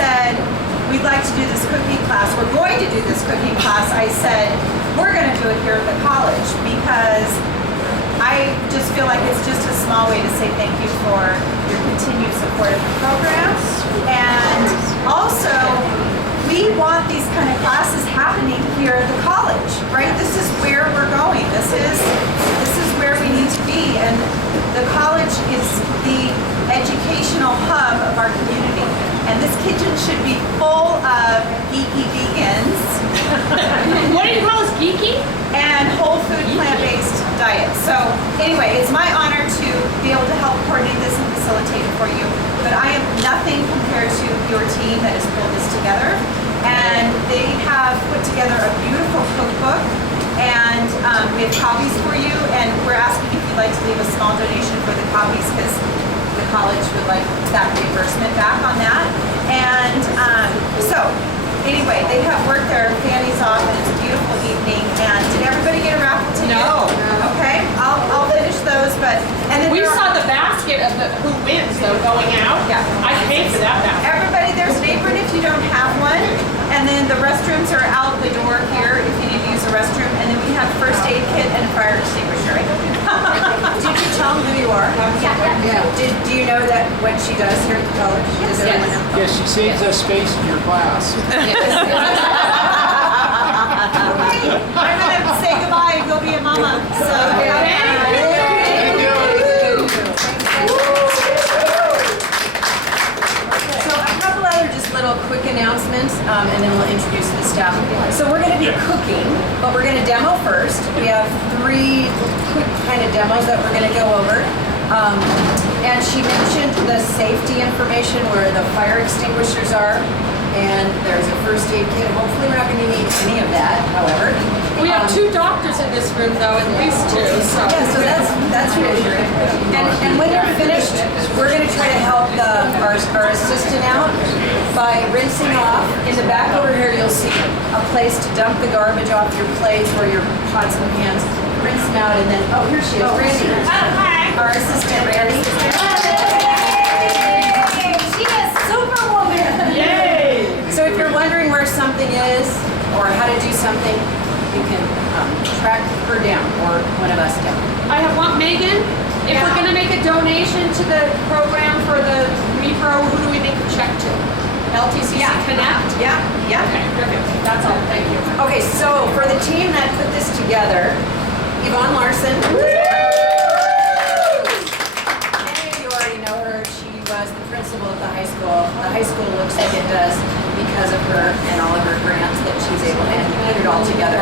said, we'd like to do this cooking class, we're going to do this cooking class, I said, we're going to do it here at the college because I just feel like it's just a small way to say thank you for your continued support of the program. And also, we want these kind of classes happening here at the college, right? This is where we're going. This is where we need to be. And the college is the educational hub of our community. And this kitchen should be full of geeky vegans. What do you call us, geeky? And whole food plant-based diet. So anyway, it's my honor to be able to help coordinate this and facilitate it for you. But I am nothing compared to your team that has pulled this together. And they have put together a beautiful cookbook. And we have copies for you. And we're asking if you'd like to leave a small donation for the copies because the college would like that reimbursement back on that. And so anyway, they have worked their fannies off and it's a beautiful evening. And did everybody get a raffle ticket? No. Okay, I'll finish those, but and then We saw the basket of who wins though going out. Yeah. I paid for that basket. everybody, there's an apron if you don't have one. And then the restrooms are out the door here if you need to use the restroom. And then we have first aid kit and a fire extinguisher. Did you tell them who you are? Yeah. Do you know that what she does here at the college? Does everyone know? Yes, she saves us space in your class. Okay, I'm gonna say goodbye and go be a mama. So So a couple other just little quick announcements, and then we'll introduce the staff. So we're going to be cooking, but we're going to demo first. We have 3 quick kind of demos that we're going to go over. And she mentioned the safety information where the fire extinguishers are, and there's a first aid kit. Hopefully we're not going to need any of that, however. We have 2 doctors in this room though, at least 2. So. Yeah, so that's reassuring. And when you're finished, we're going to try to help our assistant out by rinsing off. In the back over here, you'll see a place to dump the garbage off your plates or your pots and pans. Rinse them out, and then here she is, Randy. Hi. Our assistant, Randy. she is Superwoman. Yay! So if you're wondering where something is or how to do something, you can track her down or one of us down. I have one, Megan. If we're going to make a donation to the program for the repro, who do we make a check to? LTCC Connect? Yeah. Okay, perfect. That's all. Thank you. Okay, so for the team that put this together, Yvonne Larson. Many of you already know her. She was the principal at the high school. The high school looks like it does because of her and all of her grants that she's able to put it all together.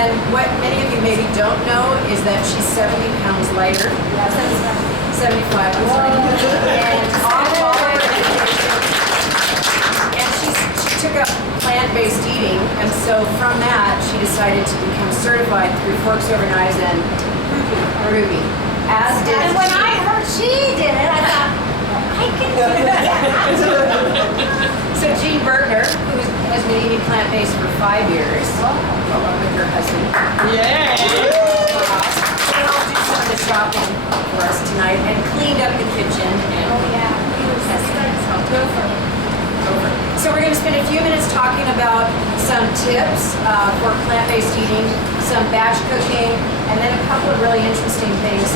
And what many of you maybe don't know is that she's 70 pounds lighter. 75, I'm sorry. And all of her education. And she took up plant-based eating, and so from that, she decided to become certified through Forks Over Knives and Ruby. As did And when I heard she did it, I thought, I can do that. So Jean Bergner, who has been eating plant-based for 5 years, along with her husband. Yay! They all do some of the shopping for us tonight and cleaned up the kitchen. And so we're going to spend a few minutes talking about some tips for plant-based eating, some batch cooking, and then a couple of really interesting things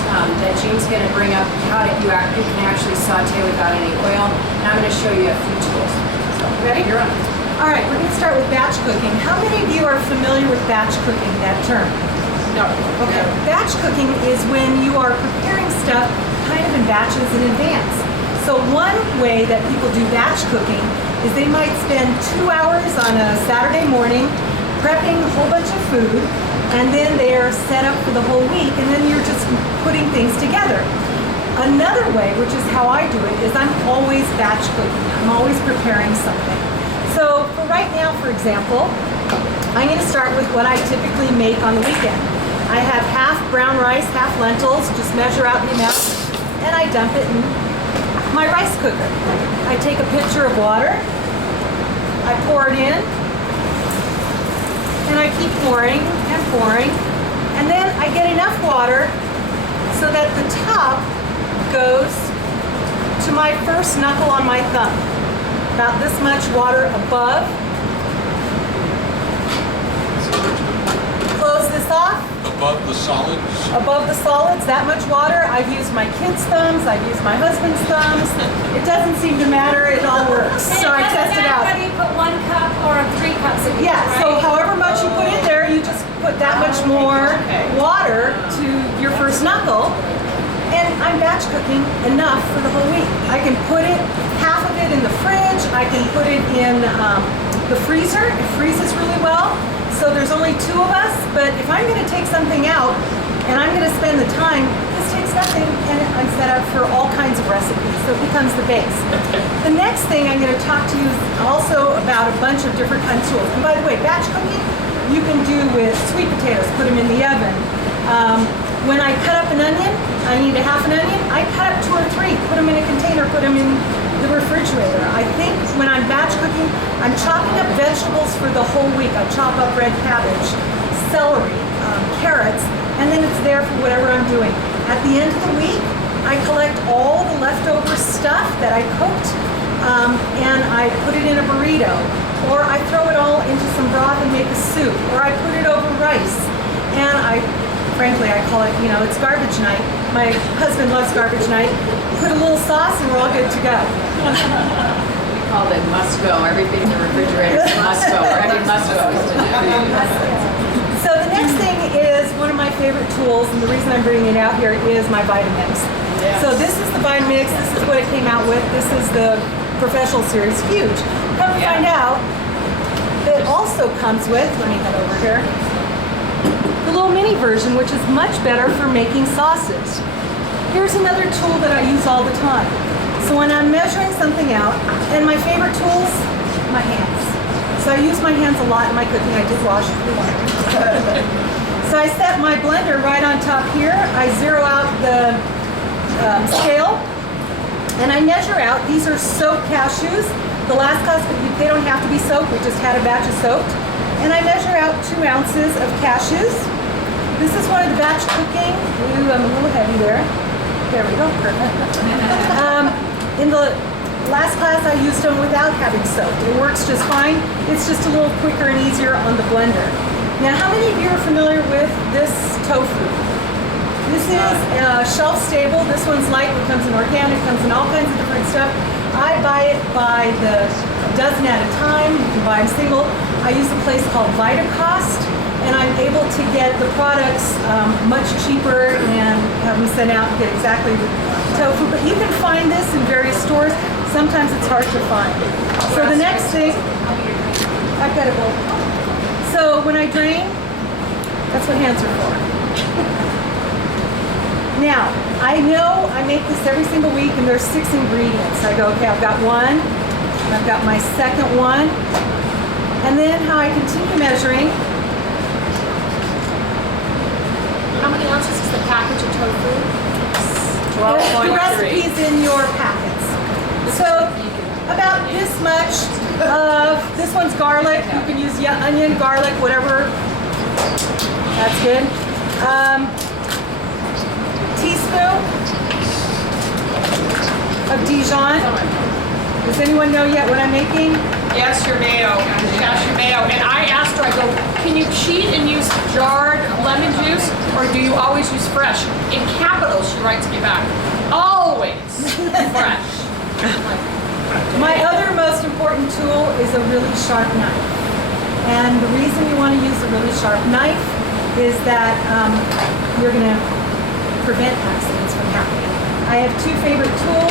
that Jean's going to bring up, how you can actually saute without any oil, and I'm going to show you a few tools. So, ready? You're on. All right, we're going to start with batch cooking. How many of you are familiar with batch cooking, that term? No. Okay. Batch cooking is when you are preparing stuff kind of in batches in advance. So one way that people do batch cooking is they might spend 2 hours on a Saturday morning prepping a whole bunch of food, and then they're set up for the whole week, and then you're just putting things together. Another way, which is how I do it, is I'm always batch cooking. I'm always preparing something. So for right now, for example, I'm going to start with what I typically make on the weekend. I have half brown rice, half lentils, just measure out the amount, and I dump it in my rice cooker. I take a pitcher of water, I pour it in, and I keep pouring and pouring, and then I get enough water so that the top goes to my first knuckle on my thumb. about this much water above. Close this off. Above the solids? Above the solids, that much water. I've used my kids' thumbs, I've used my husband's thumbs. It doesn't seem to matter, it all works. So I tested out. Whether you put 1 cup or 3 cups of Yeah, so however much you put in there, you just put that much more water to your first knuckle. And I'm batch cooking enough for the whole week. I can put it, half of it in the fridge, I can put it in the freezer. It freezes really well. So there's only 2 of us, but if I'm gonna take something out and I'm gonna spend the time, this takes nothing and I'm set up for all kinds of recipes. So it becomes the base. The next thing I'm gonna talk to you is also about a bunch of different kinds of tools. And by the way, batch cooking, you can do with sweet potatoes, put them in the oven. When I cut up an onion, I need a half an onion, I cut up 2 or 3, put them in a container, put them in the refrigerator. I think when I'm batch cooking, I'm chopping up vegetables for the whole week. I chop up red cabbage, celery, carrots, and then it's there for whatever I'm doing. At the end of the week, I collect all the leftover stuff that I cooked, and I put it in a burrito, or I throw it all into some broth and make a soup, or I put it over rice, and frankly, I call it, it's garbage night. My husband loves garbage night. Put a little sauce and we're all good to go. We called it must go. Everything in the refrigerator is must go. Every must go is to do. So the next thing is one of my favorite tools, and the reason I'm bringing it out here is my Vitamix. Yes. So this is the Vitamix. This is what it came out with. This is the professional series, huge. Come to find out, it also comes with, let me head over here, the little mini version, which is much better for making sauces. Here's another tool that I use all the time. So when I'm measuring something out, and my favorite tools, my hands. So I use my hands a lot in my cooking. I did wash if you want. So I set my blender right on top here. I zero out the scale, and I measure out. These are soaked cashews. The last class, they don't have to be soaked. We just had a batch of soaked. And I measure out 2 ounces of cashews. This is one of the batch cooking. Ooh, I'm a little heavy there. There we go, perfect. In the last class I used them without having soaked. It works just fine. It's just a little quicker and easier on the blender. Now, how many of you are familiar with this tofu? This is shelf stable. This one's light. It comes in organic, comes in all kinds of different stuff. I buy it by the dozen at a time. You can buy them single. I use a place called Vitacost, and I'm able to get the products much cheaper and have them sent out and get exactly the tofu. But you can find this in various stores. Sometimes it's hard to find. So the next thing, I've got a bowl. So when I drain, that's what hands are for. Now, I know I make this every single week and there's 6 ingredients. I go, okay, I've got 1, and I've got my second one, and then how I continue measuring. How many ounces is the package of tofu? The recipe's in your packets. So about this much of, this one's garlic. You can use onion, garlic, whatever. That's good. Teaspoon of Dijon. Does anyone know yet what I'm making? Yes, your mayo, cashew mayo. And I asked her, I go, can you cheat and use jarred lemon juice, or do you always use fresh? In capitals, she writes me back, always fresh. My other most important tool is a really sharp knife. And the reason you want to use a really sharp knife is that you're going to prevent accidents from happening. I have 2 favorite tools.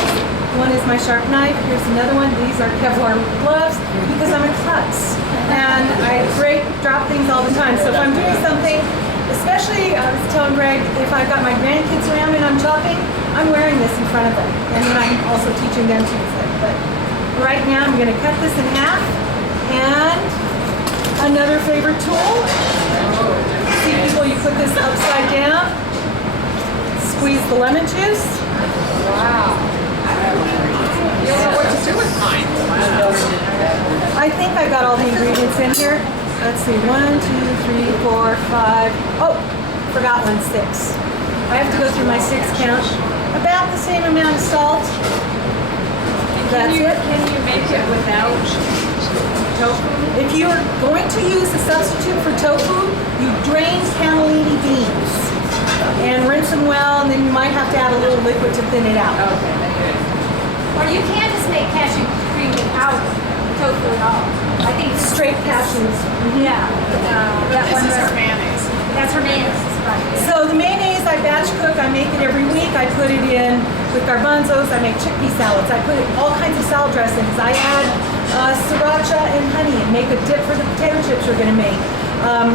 One is my sharp knife. Here's another one. These are Kevlar gloves because I'm a klutz. And I drop things all the time. So if I'm doing something, especially, I was telling Greg, if I've got my grandkids around and I'm chopping, I'm wearing this in front of them. And then I'm also teaching them to use it. But right now I'm going to cut this in half. And another favorite tool. See people, you put this upside down. Squeeze the lemon juice. Wow. You don't know what to do with mine. I think I got all the ingredients in here. Let's see, 1, 2, 3, 4, 5. Oh, forgot 1, 6. I have to go through my 6 count. About the same amount of salt. That's it. Can you make it without you're going to use a substitute for tofu, you drain cannellini beans and rinse them well, and then you might have to add a little liquid to thin it out. Or you can just make cashew cream without tofu at all. I think it's Straight cashews. Yeah. That one This is her recipe. mayonnaise. That's her mayonnaise. Right. So the mayonnaise I batch cook, I make it every week. I put it in with garbanzos, I make chickpea salads, I put it all kinds of salad dressings. I add sriracha and honey and make a dip for the potato chips we're gonna make.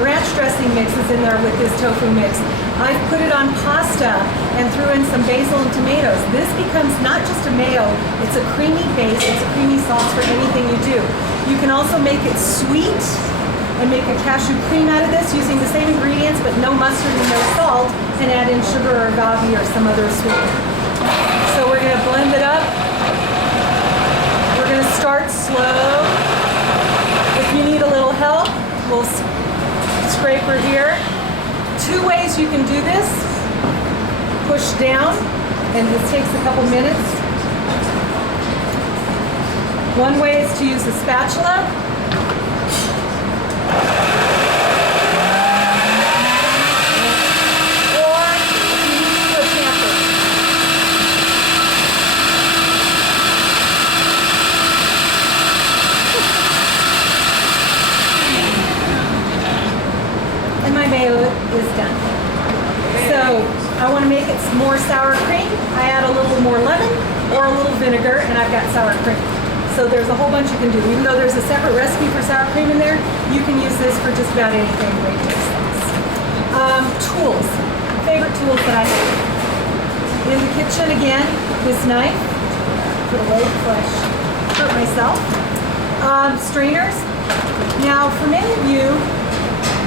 Ranch dressing mixes in there with this tofu mix. I've put it on pasta and threw in some basil and tomatoes. This becomes not just a mayo, it's a creamy base, it's a creamy sauce for anything you do. You can also make it sweet and make a cashew cream out of this using the same ingredients but no mustard and no salt, and add in sugar or agave or some other sweetener. So we're gonna blend it up. We're gonna start slow. If you need a little help, we'll scraper here. Two ways you can do this. Push down, and this takes a couple minutes. One way is to use a spatula. Or you use a tamper. And my mayo is done. So I want to make it more sour cream. I add a little more lemon or a little vinegar, and I've got sour cream. So there's a whole bunch you can do. Even though there's a separate recipe for sour cream in there, you can use this for just about anything great taste sauce. Tools. Favorite tools that I have. In the kitchen again, this knife. Put away before I hurt myself. Strainers. Now for many of you,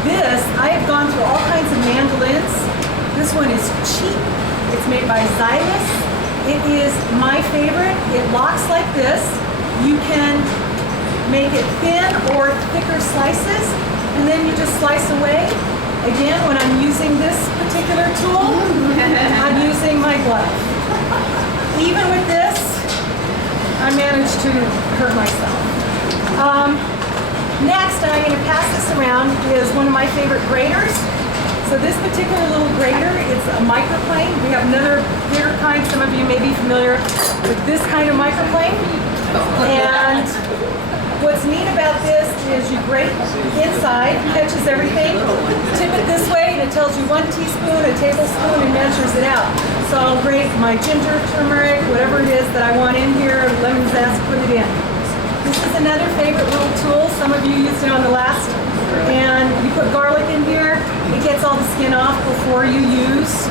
this, I have gone through all kinds of mandolins. This one is cheap. It's made by Xylus. It is my favorite. It locks like this. You can make it thin or thicker slices, and then you just slice away. Again, when I'm using this particular tool, I'm using my glove. Even with this, I managed to hurt myself. Next, I'm going to pass this around, is one of my favorite graters. So this particular little grater, it's a microplane. We have another bigger kind. Some of you may be familiar with this kind of microplane. And what's neat about this is you grate inside, catches everything, tip it this way, and it tells you 1 teaspoon, a tablespoon, and measures it out. So I'll grate my ginger, turmeric, whatever it is that I want in here, lemon zest, put it in. This is another favorite little tool. Some of you used it on the last. And you put garlic in here, it gets all the skin off before you use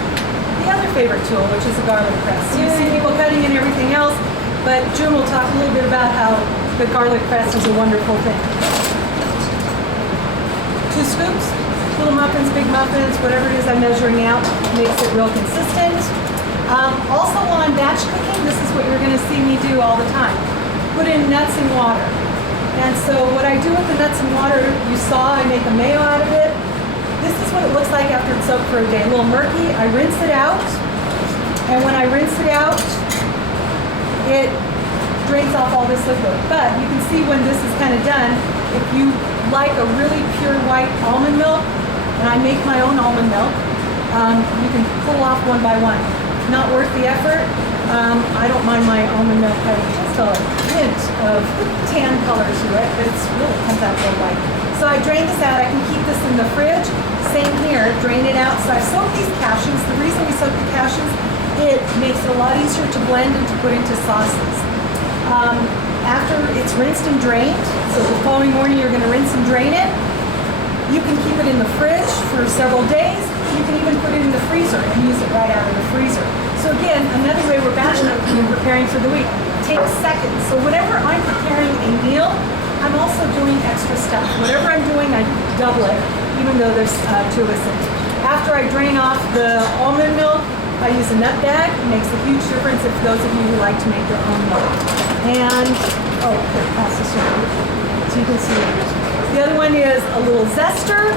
the other favorite tool, which is a garlic press. You see people cutting and everything else, but June will talk a little bit about how the garlic press is a wonderful thing. 2 scoops, little muffins, big muffins, whatever it is I'm measuring out, makes it real consistent. Also while I'm batch cooking, this is what you're gonna see me do all the time. Put in nuts and water. And so what I do with the nuts and water, you saw I make a mayo out of it. This is what it looks like after it's soaked for a day. A little murky. I rinse it out. And when I rinse it out, it drains off all this liquid. But you can see when this is kind of done, if you like a really pure white almond milk, and I make my own almond milk, you can pull off one by one. Not worth the effort. I don't mind my almond milk having just a hint of tan color to it, but it's really comes out real white. So I drain this out. I can keep this in the fridge. Same here, drain it out. So I soak these cashews. The reason we soak the cashews, it makes it a lot easier to blend and to put into sauces. After it's rinsed and drained, so the following morning you're going to rinse and drain it, you can keep it in the fridge for several days. You can even put it in the freezer and use it right out of the freezer. So again, another way we're batch cooking and preparing for the week. Takes seconds. So whenever I'm preparing a meal, I'm also doing extra stuff. Whatever I'm doing, I double it, even though there's 2 of us in it. After I drain off the almond milk, I use a nut bag. It makes a huge difference if those of you who like to make your own milk. And, oh, here, pass this around so you can see it. The other one is a little zester,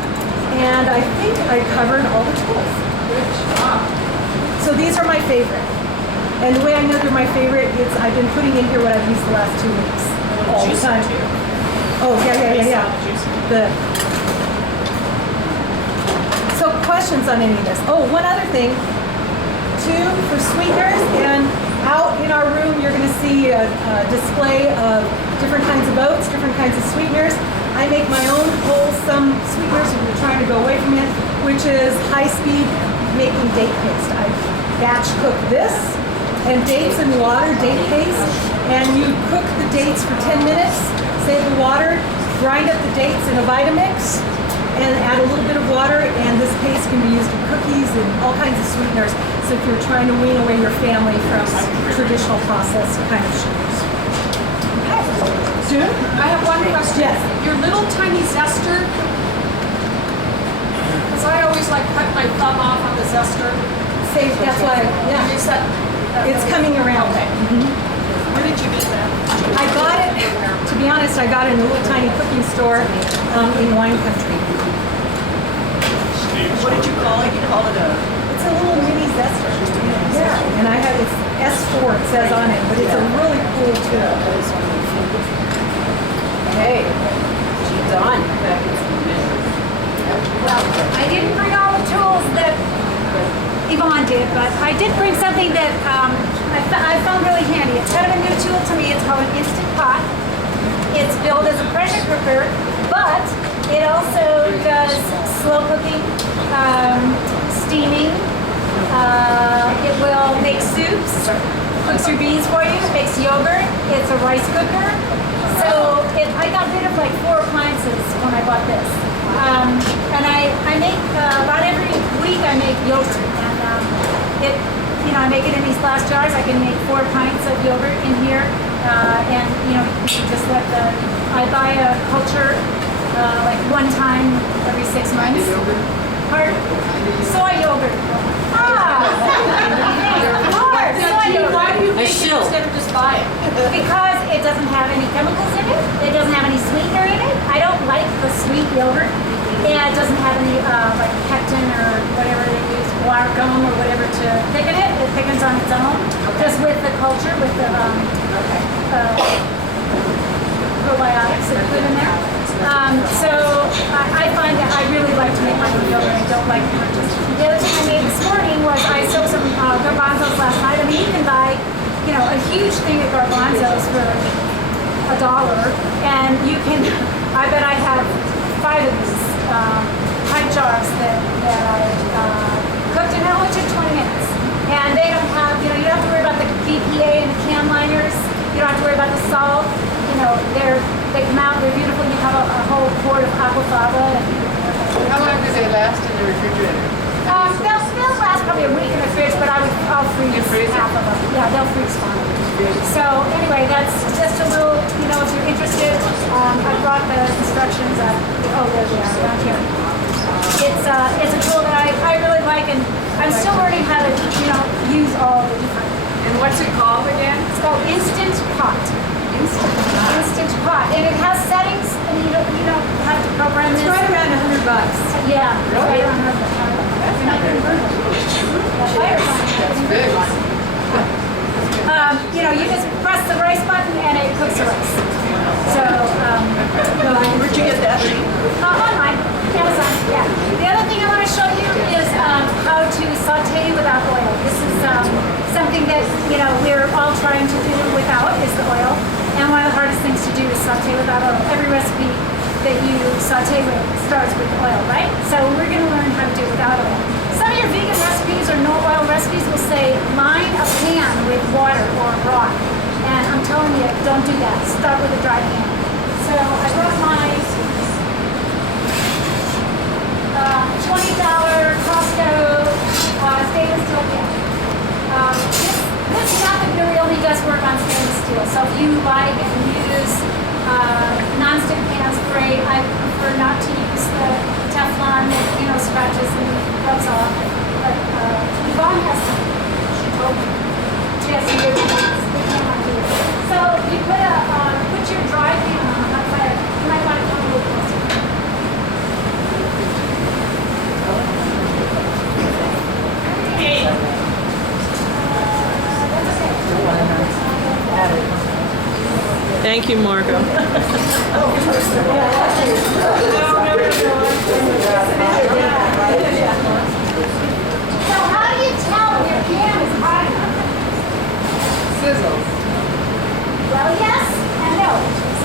and I think I covered all the tools. Good job. So these are my favorite. And the way I know they're my favorite is I've been putting in here what I've used the last 2 weeks. All the time. Oh, yeah. The, so questions on any of this? Oh, one other thing, too, for sweeteners, and out in our room, you're gonna see a display of different kinds of oats, different kinds of sweeteners. I make my own wholesome sweeteners if you're trying to go away from it, which is high-speed making date paste. I batch cook this, and dates and water, date paste, and you cook the dates for 10 minutes, save the water, grind up the dates in a Vitamix, and add a little bit of water, and this paste can be used in cookies and all kinds of sweeteners. So if you're trying to wean away your family from traditional processed kind of sugars. June? I have one question. Yes. Your little tiny zester, because I always like cut my thumb off on the zester. Save, that's why, yeah. Is that? It's coming around. Okay. Where did you get that? I got it, to be honest, I got it in a little tiny cooking store in wine country. What did you call it? You call it a... It's a little mini zester. Yeah, and I have, it's S4, it says on it, but it's a really cool tool. Okay, she's on. Well, I didn't bring all the tools that Yvonne did, but I did bring something that I found really handy. It's kind of a new tool to me. It's called an Instant Pot. It's billed as a pressure cooker, but it also does slow cooking, steaming. It will make soups, cooks your beans for you, makes yogurt. It's a rice cooker. So I got rid of like 4 appliances when I bought this. And I make, about every week I make yogurt. And I make it in these glass jars. I can make 4 pints of yogurt in here. And you can just let I buy a culture like 1 time every 6 months. Pardon? Soy yogurt. Soy yogurt. Why do you make it instead of just buy it? Because it doesn't have any chemicals in it. It doesn't have any sweetener in it. I don't like the sweet yogurt. And it doesn't have any like pectin or whatever they use, guar gum or whatever to thicken it. It thickens on its own. Just with the culture, with the probiotics that are put in there. So I find that I really like to make my own yogurt. I don't like purchase. The other thing I made this morning was I soaked some garbanzos last night. I mean, you can buy, a huge thing of garbanzos for $1, and you can. I bet I have 5 of these pint jars that I cooked, and it only took 20 minutes. And they don't have, you don't have to worry about the BPA and the can liners. You don't have to worry about the salt. They come out, they're beautiful. You have a whole quart of aquafaba. How long do they last in the refrigerator? They'll last probably a week in the fridge, but I'll freeze half of them. Yeah, they'll freeze fine. So anyway, that's just a little, if you're interested, I brought the instructions up. Oh, there they are, down here. It's a tool that I really like, and I'm still learning how to, use all the different. And what's it called again? It's called Instant Pot. Instant Pot, and it has settings, and you don't have to program this. It's right around $100. Yeah, right around $100. You're not going to burn it. That's big. You just press the rice button and it cooks the rice. So, Where'd you get that? online, Amazon, yeah. The other thing I want to show you is how to saute without oil. This is something that, we're all trying to do without is the oil. And one of the hardest things to do is saute without oil. Every recipe that you saute with starts with oil, right? So we're going to learn how to do it without oil. Some of your vegan recipes or no oil recipes will say line a pan with water or broth. And I'm telling you, don't do that. Start with a dry pan. So I brought my $20 Costco stainless steel pan. This method really only does work on stainless steel. So if you like and use non-stick pans, great. I prefer not to use the Teflon that scratches and rubs off. But Yvonne has some. She told me. She has some good ones. They cannot do it. So you put your dry pan on a hot fire. You might want to come a little closer. Hey. That's okay. Thank you, Margot. So how do you tell when your pan is hot enough? Sizzle. Well, yes and no.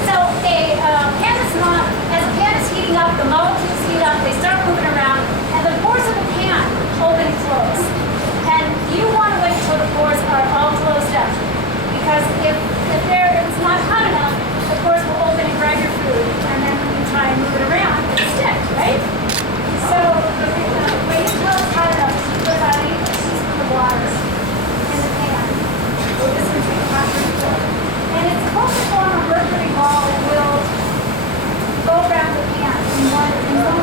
So a pan is not, as a pan is heating up, the molecules heat up, they start moving around, and the pores of the pan open and close. And you want to wait until the pores are all closed up. Because if it's not hot enough, the pores will open and grab your food, and then when you try and move it around, it'll stick, right? So wait until it's hot enough to put about 8 teaspoons of water in the pan. This is the hot before. And it's supposed to form a mercury ball that will go around the pan in one flow.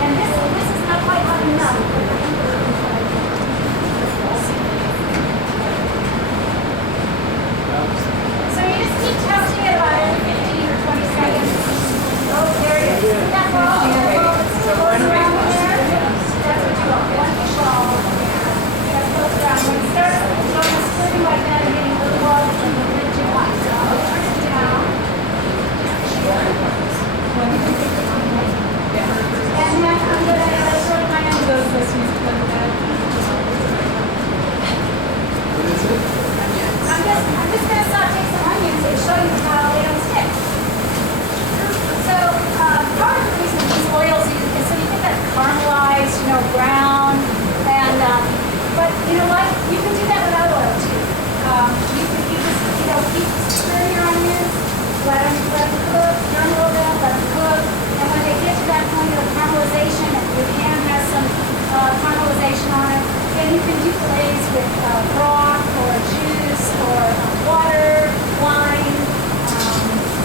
And this is not quite hot enough. So you just keep testing it about every 15 or 20 seconds. Oh, there it is. Isn't that ball? That's goes around there. That's what you want. One big ball. That goes around. When it starts going splitting like that and getting a little balls, it's a little bit too hot. So I'll turn it down. And then I'm going to sort of my own. I'm just going to saute some onions and show you how they don't stick. So part of the reason these oils is so you get that caramelized, brown, and but you know what? You can do that without oil too. You just keep stirring your onions, let them cook, stir them a little bit, let them cook, and when they get to that point of caramelization, and your pan has some caramelization on it, then you can do fillets with broth or juice or water, wine,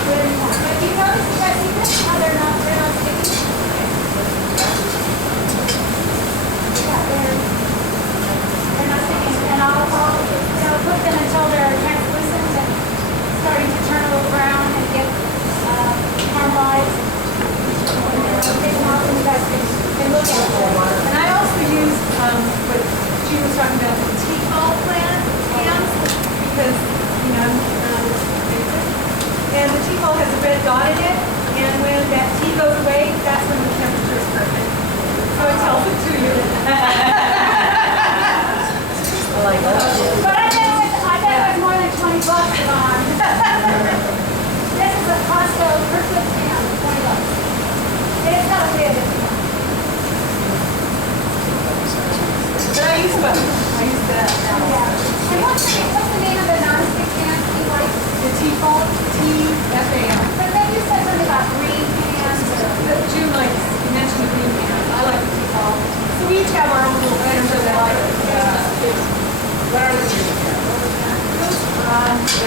whatever you want. But you notice the recipe, how they're not sticky? Yeah, they're not sticking. And I'll cook them until they're translucent and starting to turn a little brown and get caramelized. And then I'll take them out and you guys can look at them. And I also use what she was talking about, the tea ball pans, because, and the tea ball has a red dot in it, and when that tea goes away, that's when the temperature is perfect. So it tells it to you. I like that. But I bet it was more than $20 on. This is a Costco perfect pan, $20. And it's not a lid. But I use both. I use that. Yeah. And what's the name of the non-stick pan you like? The T-Fall, T-F-A-L. But then you said something about green pans or... But June likes, you mentioned the green pans. I like the T-Fall. So we each have our own little pans that I like. What are the green pans?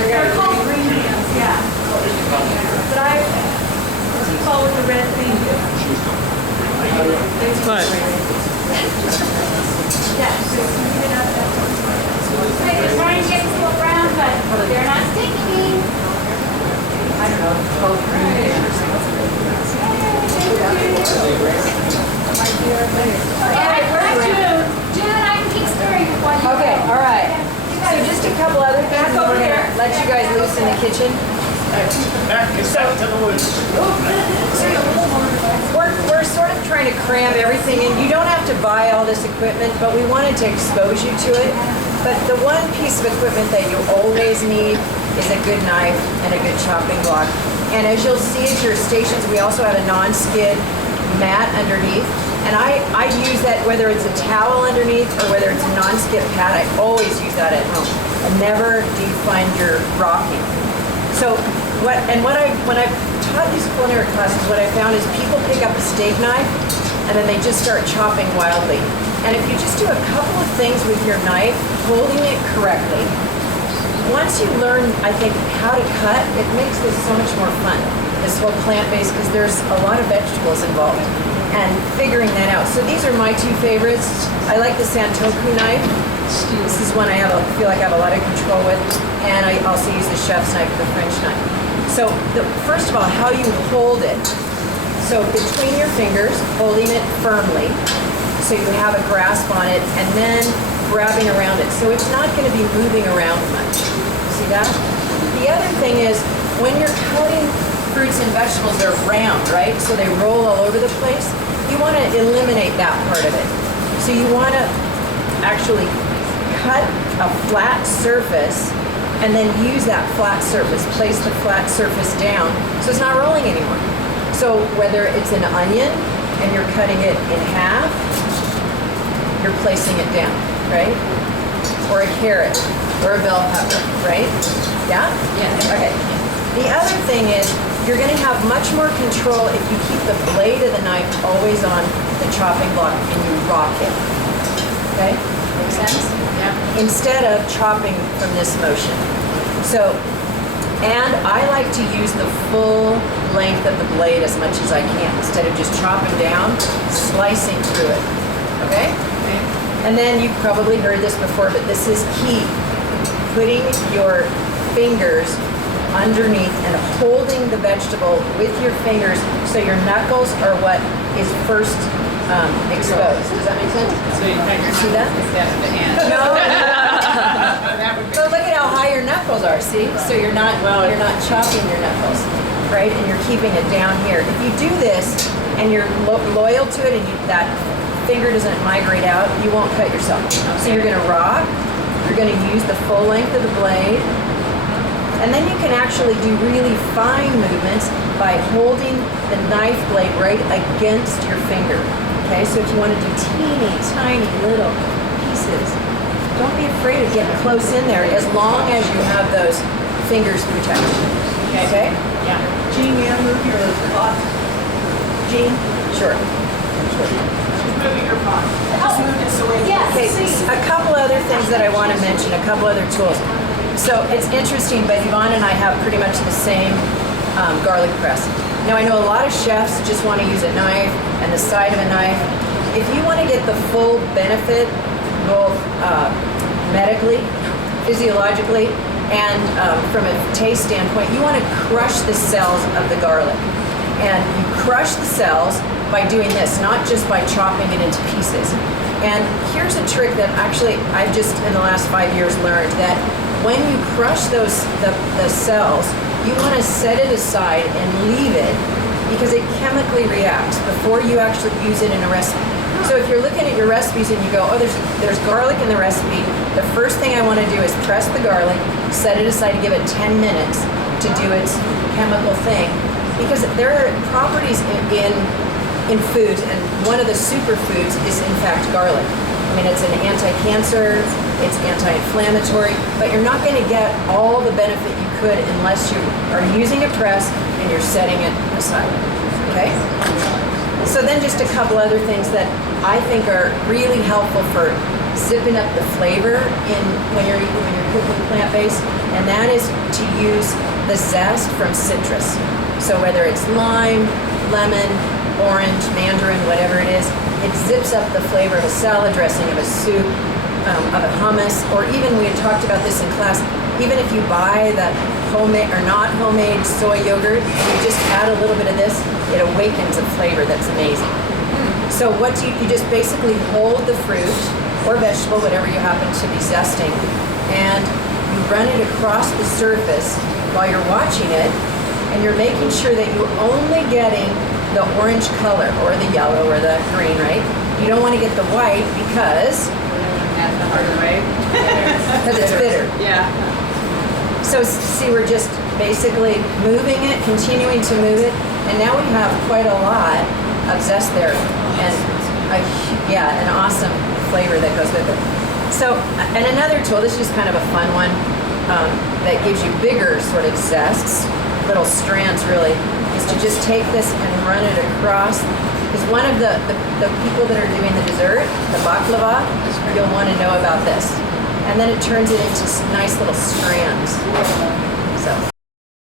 They're called green pans, yeah. But the T-Fall with the red thing. But Yeah, so you can have that. Like they're trying to get this little brown, but they're not sticking. I don't know. Both green pans. June, I can keep stirring it while you Okay, go. all right. So just a couple other things, and over we're here. gonna let you guys loose in the kitchen. We're sort of trying to cram everything in. You don't have to buy all this equipment, but we wanted to expose you to it. But the one piece of equipment that you always need is a good knife and a good chopping block. And as you'll see at your stations, we also have a non-skid mat underneath. And I use that whether it's a towel underneath or whether it's a non-skid pad. I always use that at home. And never do you find you're rocking. So when I've taught these culinary classes, what I found is people pick up a steak knife and then they just start chopping wildly. And if you just do a couple of things with your knife, holding it correctly, once you learn, I think, how to cut, it makes this so much more fun. This whole plant-based, because there's a lot of vegetables involved, and figuring that out. So these are my two favorites. I like the Santoku knife. This is one I feel like I have a lot of control with, and I also use the chef's knife, the French knife. So first of all, how you hold it. So between your fingers, holding it firmly, so you have a grasp on it, and then grabbing around it. So it's not going to be moving around much. See that? The other thing is, when you're cutting fruits and vegetables, they're round, right? So they roll all over the place. You want to eliminate that part of it. So you want to actually cut a flat surface and then use that flat surface, place the flat surface down so it's not rolling anymore. So whether it's an onion and you're cutting it in half, you're placing it down, right? Or a carrot or a bell pepper, right? Yeah? Yeah. Okay. The other thing is you're going to have much more control if you keep the blade of the knife always on the chopping block and you rock it. Okay? Make sense? Yeah. Instead of chopping from this motion. So, and I like to use the full length of the blade as much as I can instead of just chopping down, slicing through it. Okay? And then you've probably heard this before, but this is key. Putting your fingers underneath and holding the vegetable with your fingers so your knuckles are what is first exposed. Does that make sense? So you kind of See that? the hand. No. That would be. But look at how high your knuckles are, see? So you're not chopping your knuckles, right? And you're keeping it down here. If you do this and you're loyal to it and that finger doesn't migrate out, you won't cut yourself. So you're gonna rock, you're gonna use the full length of the blade, and then you can actually do really fine movements by holding the knife blade right against your finger. Okay, so if you want to do teeny, tiny little pieces, don't be afraid of getting close in there as long as you have those fingers protected. Okay? Yeah. Jean, may I move your pot? Jean? Sure. She's moving her pot. Just move this away. Okay, a couple other things that I want to mention, a couple other tools. So it's interesting, but Yvonne and I have pretty much the same garlic press. Now I know a lot of chefs just want to use a knife and the side of a knife. If you want to get the full benefit, both medically, physiologically, and from a taste standpoint, you want to crush the cells of the garlic. And you crush the cells by doing this, not just by chopping it into pieces. And here's a trick that actually I've just in the last 5 years learned, that when you crush the cells, you want to set it aside and leave it because it chemically reacts before you actually use it in a recipe. So if you're looking at your recipes and you go, oh, there's garlic in the recipe, the first thing I want to do is press the garlic, set it aside and give it 10 minutes to do its chemical thing, because there are properties in foods, and one of the superfoods is in fact garlic. I mean, it's an anti-cancer, it's anti-inflammatory, but you're not going to get all the benefit you could unless you are using a press and you're setting it aside. Okay? So then just a couple other things that I think are really helpful for zipping up the flavor when you're cooking plant-based, and that is to use the zest from citrus. So whether it's lime, lemon, orange, mandarin, whatever it is, it zips up the flavor of a salad dressing, of a soup, of a hummus, or even we had talked about this in class, even if you buy the homemade or not homemade soy yogurt, and you just add a little bit of this, it awakens a flavor that's amazing. So what do you just basically hold the fruit or vegetable, whatever you happen to be zesting, and you run it across the surface while you're watching it, and you're making sure that you're only getting the orange color or the yellow or the green, right? You don't want to get the white because That's the harder way. it's bitter. Yeah. So see, we're just basically moving it, continuing to move it, and now we have quite a lot of zest there, and an awesome flavor that goes with it. So, and another tool, this is just kind of a fun one, that gives you bigger sort of zests, little strands really, is to just take this and run it across. Because one of the people that are doing the dessert, the baklava, you'll want to know about this. And then it turns it into nice little strands. So.